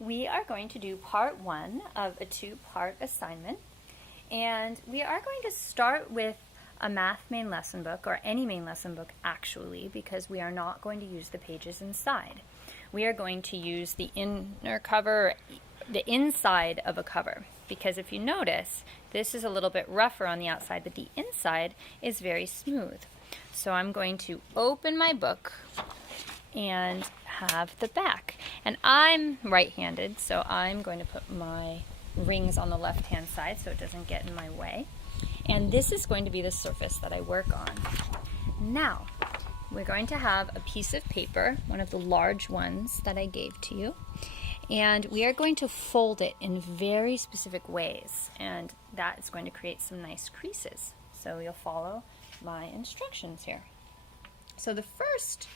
we are going to do part one of a two-part assignment, and we are going to start with a math main lesson book, or any main lesson book actually, because we are not going to use the pages inside. We are going to use the inner cover, the inside of a cover, because if you notice, this is a little bit rougher on the outside, but the inside is very smooth. So I'm going to open my book and have the back. And I'm right-handed, so I'm going to put my rings on the left-hand side so it doesn't get in my way. And this is going to be the surface that I work on. Now, we're going to have a piece of paper, one of the large ones that I gave to you, and we are going to fold it in very specific ways, and that is going to create some nice creases. So you'll follow my instructions here. So the first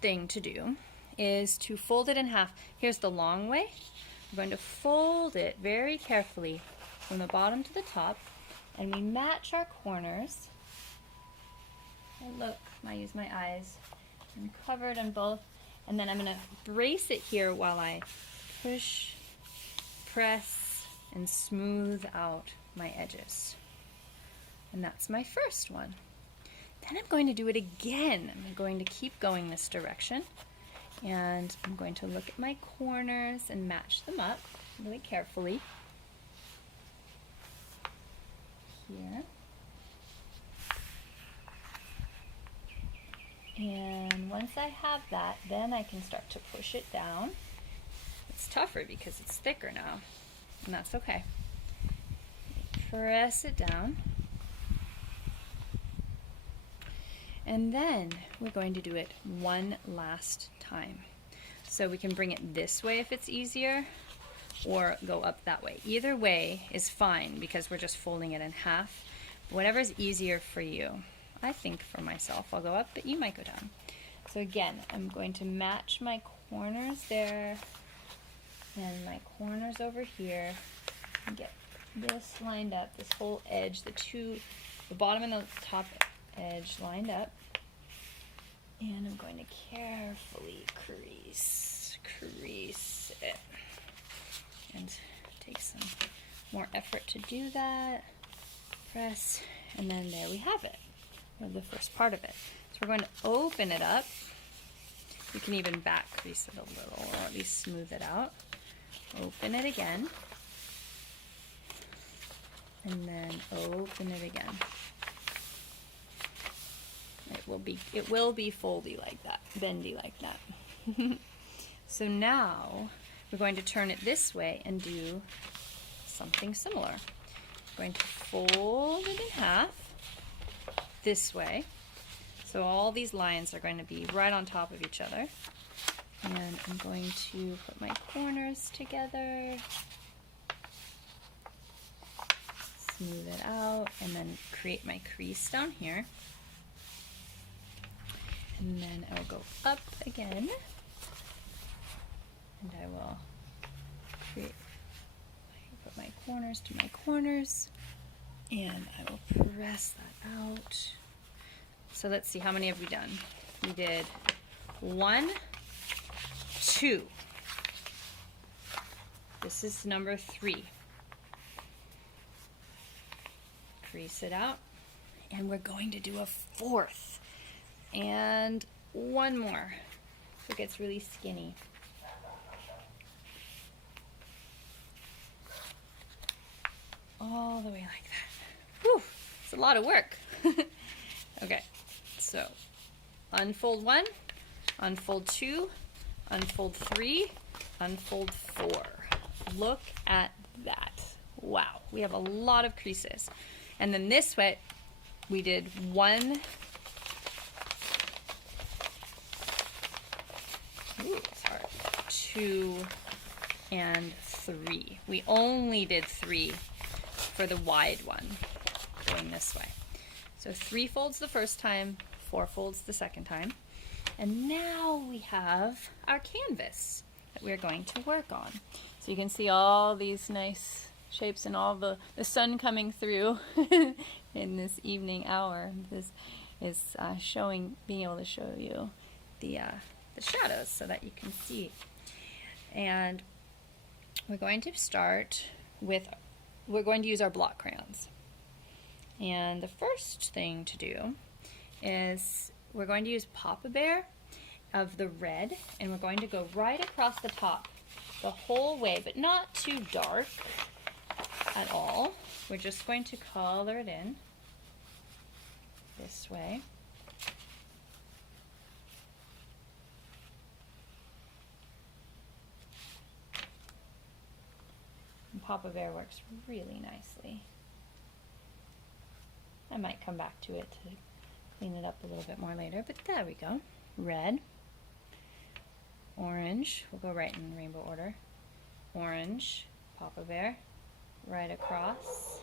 thing to do is to fold it in half. Here's the long way. I'm going to fold it very carefully from the bottom to the top, and we match our corners. Oh, look, I use my eyes. I'm covered on both, and then I'm going to brace it here while I push, press, and smooth out my edges. And that's my first one. Then I'm going to do it again. I'm going to keep going this direction, and I'm going to look at my corners and match them up really carefully. Here. And once I have that, then I can start to push it down. It's tougher because it's thicker now, and that's okay. Press it down. And then we're going to do it one last time. So we can bring it this way if it's easier, or go up that way. Either way is fine because we're just folding it in half. Whatever is easier for you. I think for myself I'll go up, but you might go down. So again, I'm going to match my corners there and my corners over here and get this lined up, this whole edge, the bottom and the top edge lined up. And I'm going to carefully crease it. And take some more effort to do that. Press, and then there we have it. The first part of it. So we're going to open it up. You can even back crease it a little, or at least smooth it out. Open it again. And then open it again. It will be foldy like that, bendy like that. So now we're going to turn it this way and do something similar. We're going to fold it in half this way. So all these lines are going to be right on top of each other. And I'm going to put my corners together, smooth it out, and then create my crease down here. And then I will go up again, and I will put my corners to my corners, and I will press that out. So let's see, how many have we done? We did 1, 2. This is number 3. Crease it out, and we're going to do a 4th. And one more, so it gets really skinny. All the way like that. Whew, it's a lot of work. Okay, so unfold 1, unfold 2, unfold 3, unfold 4. Look at that. Wow, we have a lot of creases. And then this way, we did 1, it's hard, 2, and 3. We only did 3 for the wide one, going this way. So 3 folds the first time, 4 folds the second time. And now we have our canvas that we're going to work on. So you can see all these nice shapes and all the sun coming through in this evening hour. This is being able to show you the shadows so that you can see. And we're going to start with, we're going to use our block crayons. And the first thing to do is we're going to use Papa Bear of the red, and we're going to go right across the top the whole way, but not too dark at all. We're just going to color it in this way. And Papa Bear works really nicely. I might come back to it to clean it up a little bit more later, but there we go. Red, orange, we'll go right in rainbow order. Orange, Papa Bear, right across.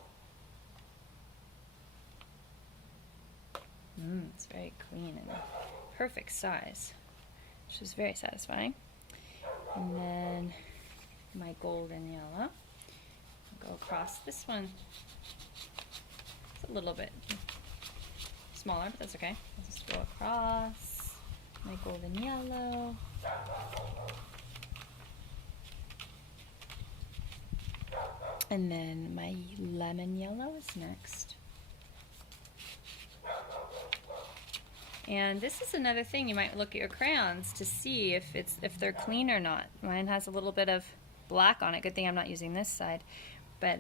It's very clean and perfect size, which is very satisfying. And then my golden yellow. I'll go across this one. It's a little bit smaller, but that's okay. I'll just go across my golden yellow. And then my lemon yellow is next. And this is another thing, you might look at your crayons to see if they're clean or not. Mine has a little bit of black on it. Good thing I'm not using this side. But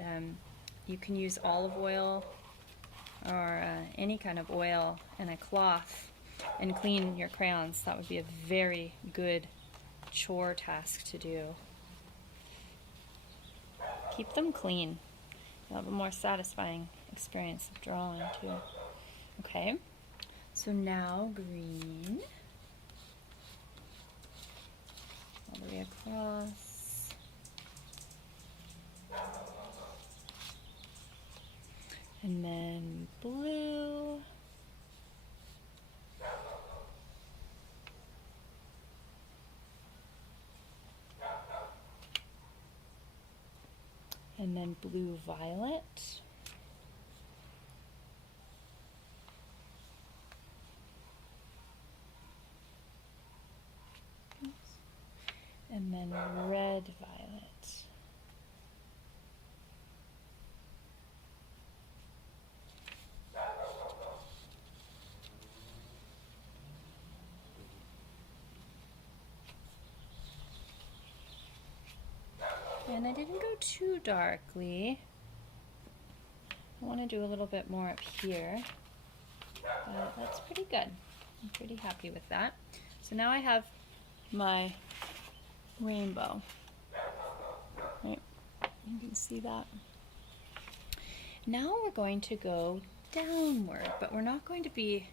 you can use olive oil or any kind of oil and a cloth and clean your crayons. That would be a very good chore task to do. Keep them clean. You'll have a more satisfying experience of drawing too. Okay. So now green, all the way across, and then blue, and then blue violet. And then red violet. And I didn't go too darkly. I want to do a little bit more up here. But that's pretty good. I'm pretty happy with that. So now I have my rainbow. Right. You can see that. Now we're going to go downward, but we're not going to be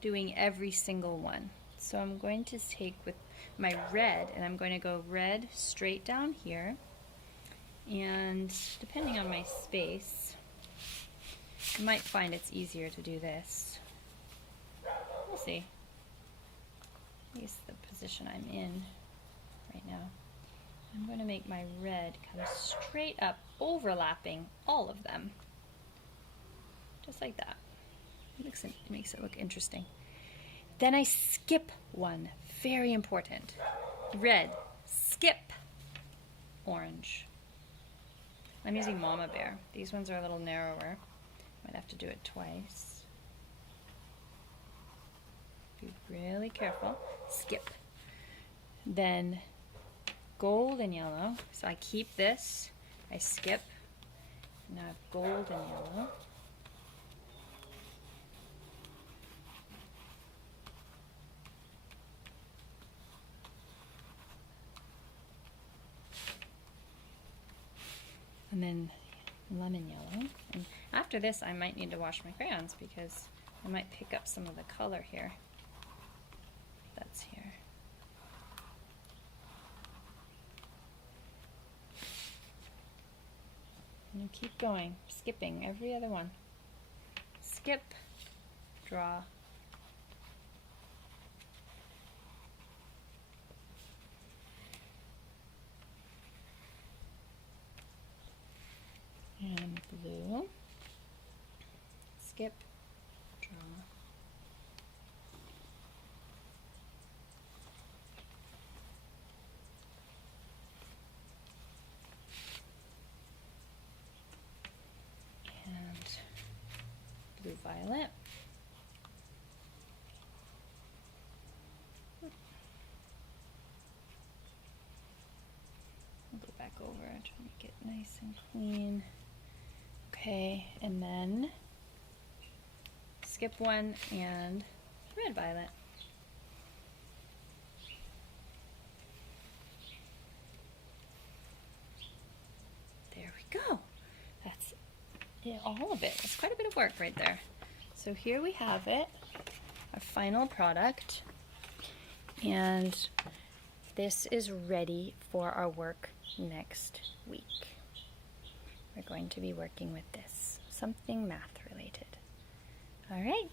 doing every single one. So I'm going to take with my red, and I'm going to go red straight down here. And depending on my space, you might find it's easier to do this. We'll see. At least the position I'm in right now. I'm going to make my red come straight up, overlapping all of them. Just like that. It makes it look interesting. Then I skip one. Very important. Red. Skip. Orange. I'm using Mama Bear. These ones are a little narrower. Might have to do it twice. Be really careful. Skip. Then golden yellow. So I keep this. I skip. Now I have golden yellow. And then lemon yellow. And after this, I might need to wash my crayons because I might pick up some of the color here. That's here. And keep going, skipping every other one. Skip, draw. And blue, skip, draw. violet. I'll go back over and try to make it nice and clean. Okay, and then skip one and red violet. There we go. That's it, all of it. That's quite a bit of work right there. So here we have it, our final product, and this is ready for our work next week. We're going to be working with this, something math related. All right,